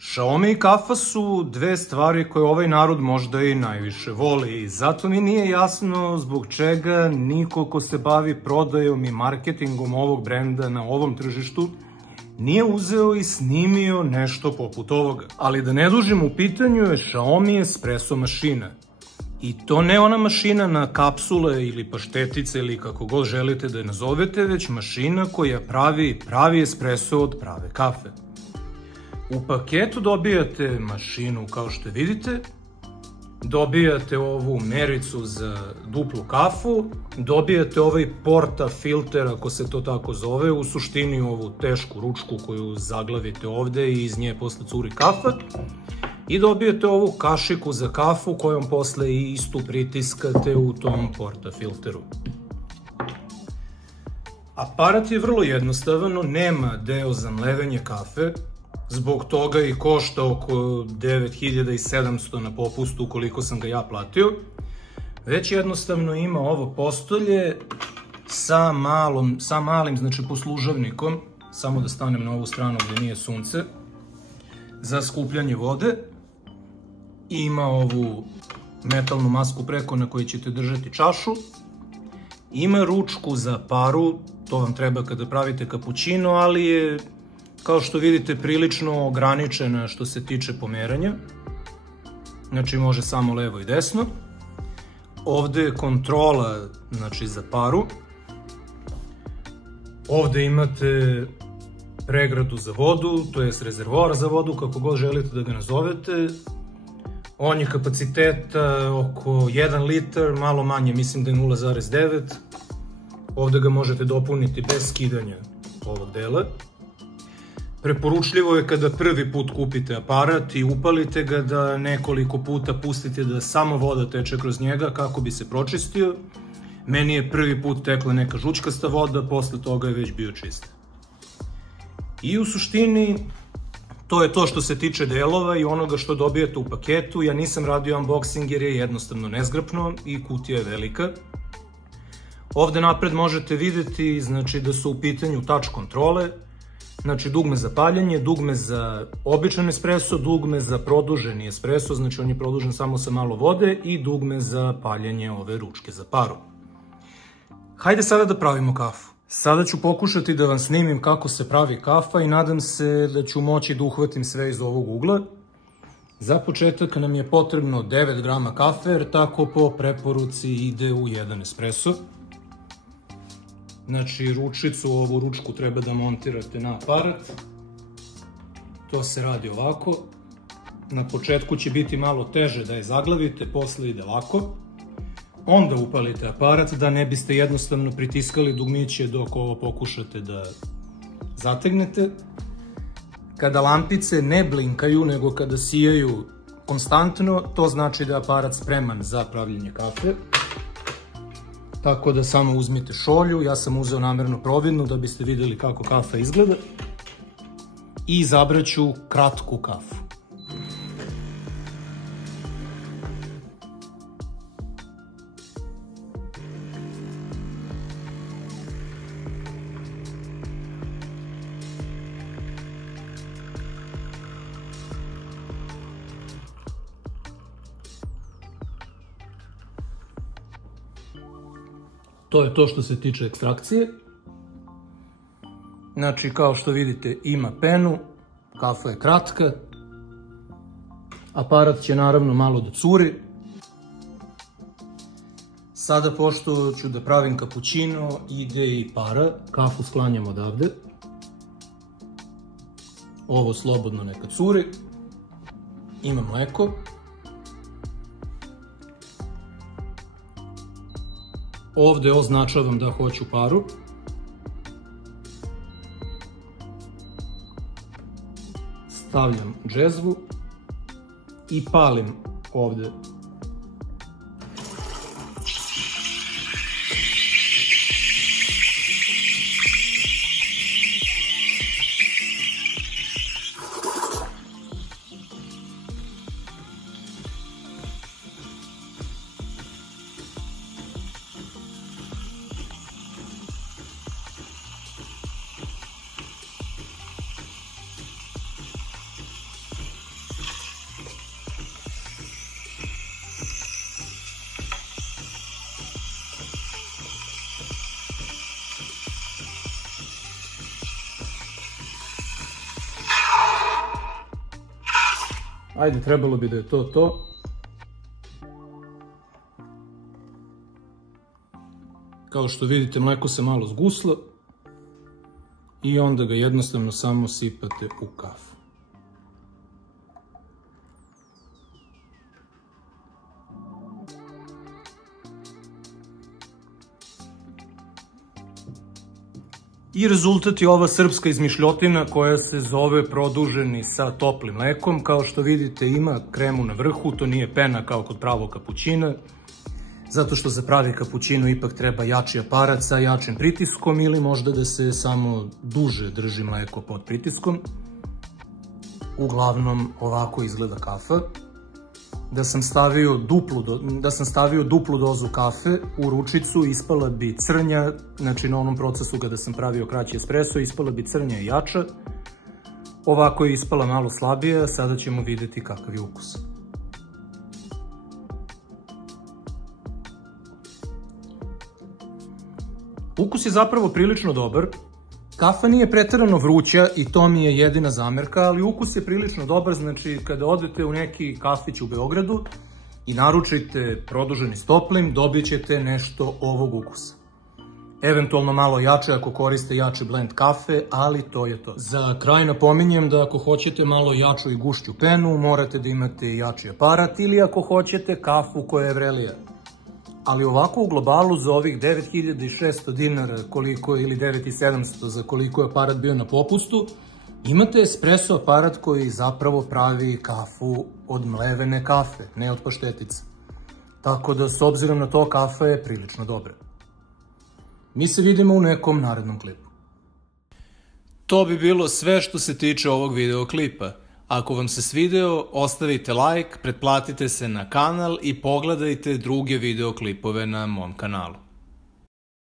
Xiaomi i kafa su dve stvari koje ovaj narod možda i najviše voli i zato mi nije jasno zbog čega niko ko se bavi prodajom i marketingom ovog brenda na ovom tržištu nije uzeo i snimio nešto poput ovoga. Ali da ne dužim, u pitanju je Xiaomi espresso mašina. I to ne ona mašina na kapsule ili paštetice ili kako god želite da je nazovete, već mašina koja pravi espresso od prave kafe. U paketu dobijate mašinu kao što vidite, dobijate ovu mericu za duplu kafu, dobijate ovaj porta filter, ako se to tako zove, u suštini ovu tešku ručku koju zaglavite ovde i iz nje posle curi kafa, i dobijete ovu kašiku za kafu kojom posle istu pritiskate u tom porta filteru. Aparat je vrlo jednostavan, nema deo za mlevenje kafe, zbog toga i košta oko 9700 na popustu koliko sam ga ja platio, već jednostavno ima ovo postolje sa malim, znači poslužavnikom, samo da stanem na ovu stranu gde nije sunce, za skupljanje vode. Ima ovu metalnu masku preko na kojoj ćete držati čašu. Ima ručku za paru, to vam treba kada pravite kapućino, ali je, kao što vidite, prilično ograničena što se tiče pomeranja. Znači može samo levo i desno. Ovde je kontrola, znači za paru. Ovde imate pregradu za vodu, to jest rezervoar za vodu, kako god želite da ga nazovete. On je kapaciteta oko 1 litar, malo manje, mislim da je 0,9. Ovde ga možete dopuniti bez skidanja ovog dela. Preporučljivo je kada prvi put kupite aparat i upalite ga da nekoliko puta pustite da samo voda teče kroz njega kako bi se pročistio. Meni je prvi put tekla neka žučkasta voda, posle toga je već bio čist. I u suštini, to je to što se tiče delova i onoga što dobijate u paketu. Ja nisam radio unboxing jer je jednostavno nezgrapno i kutija je velika. Ovde napred možete videti, znači, da su u pitanju touch kontrole, znači dugme za paljenje, dugme za običan espresso, dugme za produženi espresso, znači on je produžen samo sa malo vode, i dugme za paljenje ove ručke za paru. Hajde sada da pravimo kafu. Sada ću pokušati da vam snimim kako se pravi kafa i nadam se da ću moći da uhvatim sve iz ovog ugla. Za početak nam je potrebno 9 grama kafe, jer tako po preporuci ide u jedan espresso. Znači, ručicu, ovu ručku treba da montirate na aparat. To se radi ovako. Na početku će biti malo teže da je zaglavite, posle ide lako. Onda upalite aparat da ne biste jednostavno pritiskali dugmiće dok ovo pokušate da zategnete. Kada lampice ne blinkaju, nego kada sijaju konstantno, to znači da je aparat spreman za pravljenje kafe. Tako da samo uzmite šolju, ja sam uzeo namerno providnu da biste videli kako kafa izgleda, i izabraću kratku kafu. To je to što se tiče ekstrakcije. Znači, kao što vidite, ima penu, kafa je kratka, aparat će naravno malo da curi. Sada, pošto ću da pravim kapućino, ide i para, kafu sklanjam odavde. Ovo slobodno neka curi. Ima mleko. Ovde označavam da hoću paru. Stavljam džezvu i palim ovde. Ajde, trebalo bi da je to. Kao što vidite, mleko se malo zguslo i onda ga jednostavno samo sipate u kafu. I rezultat je ova srpska izmišljotina koja se zove produženi sa toplim mlekom. Kao što vidite, ima kremu na vrhu, to nije pena kao kod pravog kapućina, zato što za pravi kapućino ipak treba jači aparat sa jačim pritiskom ili možda da se samo duže drži mleko pod pritiskom. Uglavnom, ovako izgleda kafa. Da sam stavio duplu dozu kafe u ručicu, ispala bi crnja, znači na onom procesu kada sam pravio kraći espresso, ispala bi crnja i jača. Ovako je ispala malo slabija, sada ćemo videti kakav je ukus. Ukus je zapravo prilično dobar. Kafa nije preterano vruća i to mi je jedina zamerka, ali ukus je prilično dobar, znači kada odete u neki kafić u Beogradu i naručite produženi s toplim, dobit ćete nešto ovog ukusa. Eventualno malo jače ako koriste jači blend kafe, ali to je to. Za kraj napominjem da ako hoćete malo jaču i gušću penu, morate da imate jači aparat ili ako hoćete kafu koja je vrelija. Ali ovako u globalu za ovih 9600 dinara koliko ili 9700 za koliko je aparat bio na popustu, imate espresso aparat koji zapravo pravi kafu od mlevene kafe, ne od paštetice. Tako da s obzirom na to kafa je prilično dobra. Mi se vidimo u nekom narednom klipu. To bi bilo sve što se tiče ovog videoklipa. Ako vam se svideo, ostavite like, pretplatite se na kanal i pogledajte druge videoklipove na mom kanalu.